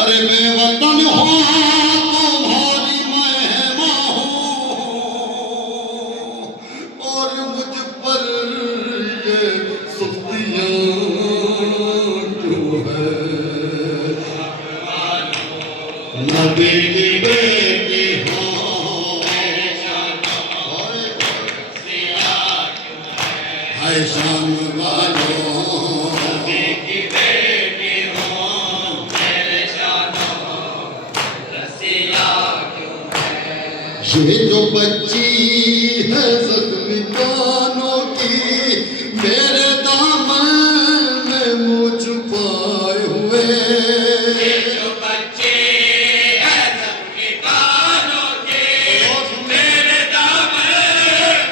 अरे मैं वतन हो तुम्हारी महिमा हूँ और मुझ पर ये सुस्तियाँ क्यों है। नबी की बेटी हो हाय शाम वालों ये जो बच्ची है ज़ख्मी कानों की मेरे दामन में मुँह छुपाए हुए। ये जो बच्ची है ज़ख्मी कानों की मेरे दामन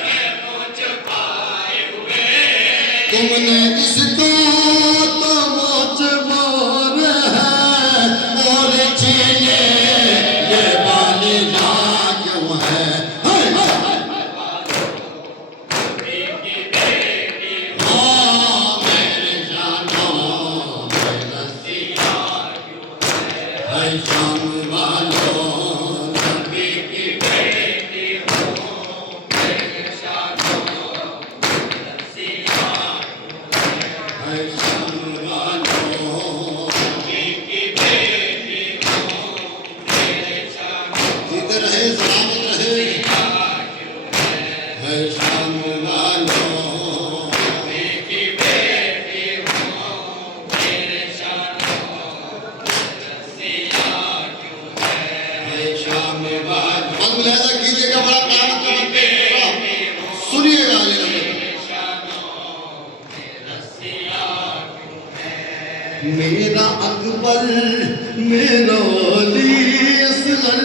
में मुँह छुपाए हुए। तुमने इसको तो मोच मारे हैं और छीने ये बाली कीजिएगा बड़ा सुनिएगा। मेरा अकबर मेरा अली असगर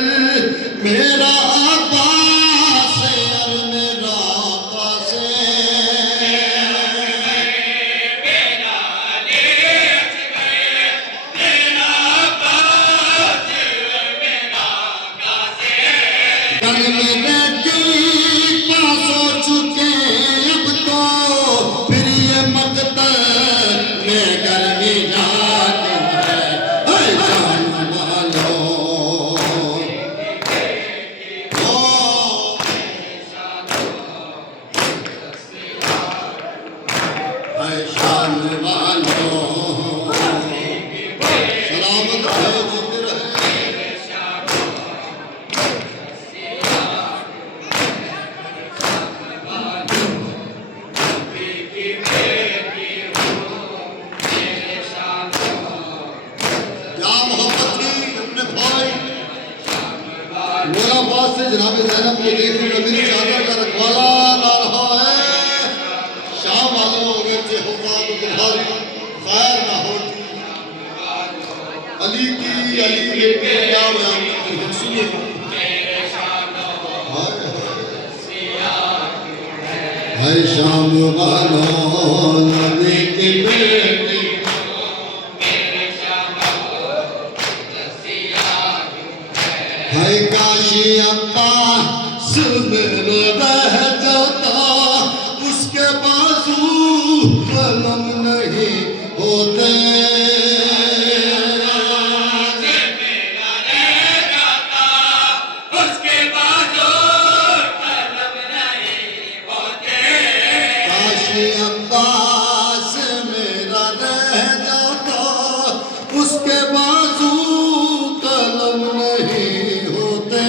मेरा अब्बास और मेरा कासिम मेरा अली असगर मेरा अब्बास मेरा कासिम हो चुके अब तो फिर ये मकतल में गर्मी जाती है। जान वालों शान वालों सलामत रहे जीते रहे। जनाब ज़ैनब को देखकर नबी ने चादर का रखवाला ला रहा है। शाम वालों अगर से होता तो तुम्हारी खैर ना होती। अली की अली बेटे क्या बयान करते हैं सुनिए। हाय शाम वालों नबी की बेटी हाय काशी अब्बास मेरा रह जाता उसके बाजू कलम नहीं होते। मेरा रह जाता उसके बाजू कलम नहीं होते। काशी अब्बास मेरा रह जाता उसके बाजू कलम नहीं होते।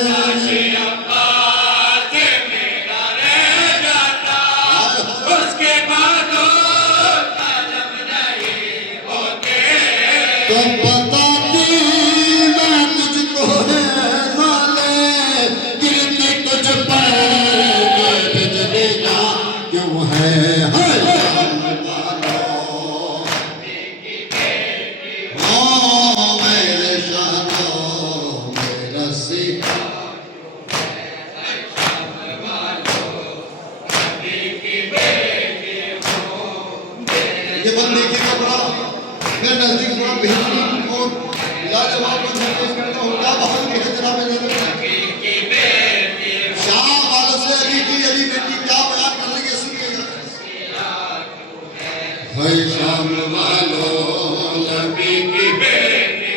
काशी अब्बास लाजवाब मंजर पेश करता हूँ। क्या बहादुरी है जनाब शाह वालों से अली की अली बेटी क्या बयान कर रही है, सुनिएगा। है शाम वालों नबी की बेटी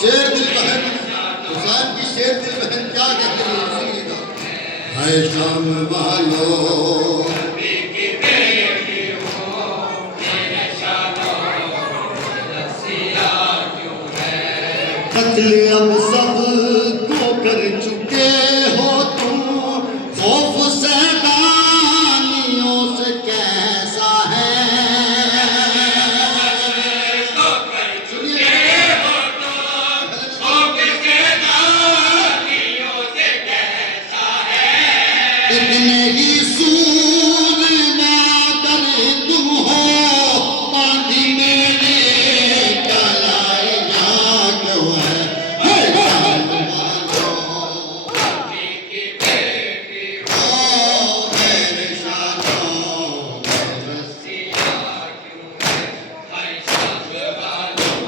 शेर दिल बहन हुसैन की शेर दिल बहन क्या कहती है, सुनिएगा। है शाम वालों कत्ल अब सब को कर चुके हो तुम, खौफ सैतानियों से कैसा है। इतने ही सूर मादर तुम हो, बांधी मेरे कलाई जाग है।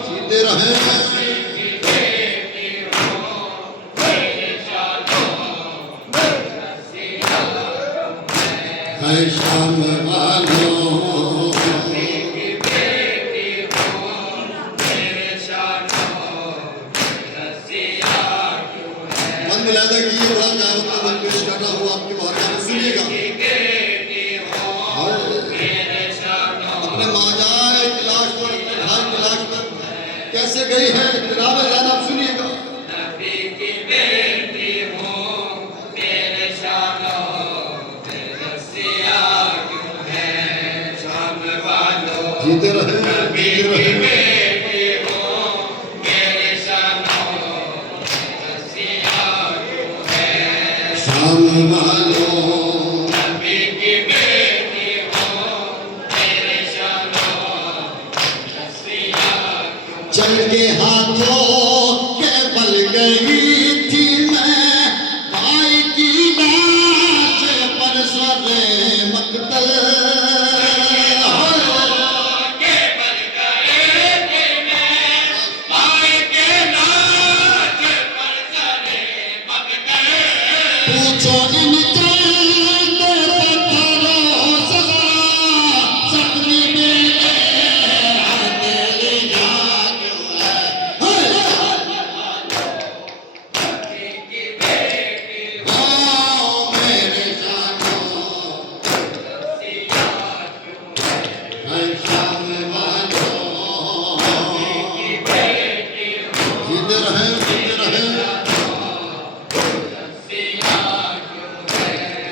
जीते रहे है शाम वालों मन मिलादा की ये बड़ा क़यामत का मन पेश कर रहा हूँ आपकी बारगाह में, सुनिएगा। अपने माजाए की लाश पर, अपने भाई की लाश पर कैसे गई है जनाब ज़ैनब, सुनिएगा। जीते रहे जीते रहे शाम वालों चल के हाथों के बल गई थी मैं, भाई की लाश पर सरे मकतल। पूछो इन चलते पत्थरों से सपने मेरे दिल जाग है। मेरे शानों है शाम वालों जीते रहे जीते रहे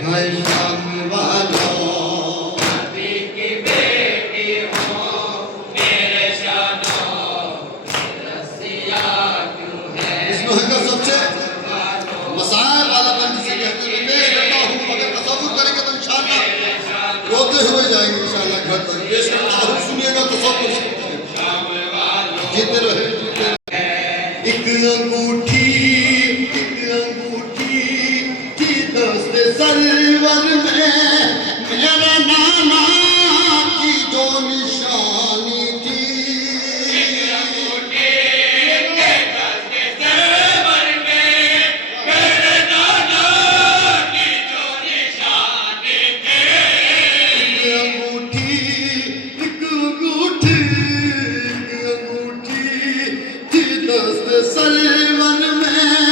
है शाम वालों इस लोहे का सबसे मसाइल वाला बंद से कहते हैं पेश करता हूँ, अगर तसव्वुर करेंगे तो इंशाअल्लाह रोते हुए जाएंगे इंशाअल्लाह घर तक। पेश करता हूँ, सुनिएगा तसव्वुर से जीते रहे जीते रहे। एक अंगूठी थी दस्त सरवर में, मेरे नाना की जो निशानी थी। एक अंगूठी थी दस्त सरवर में,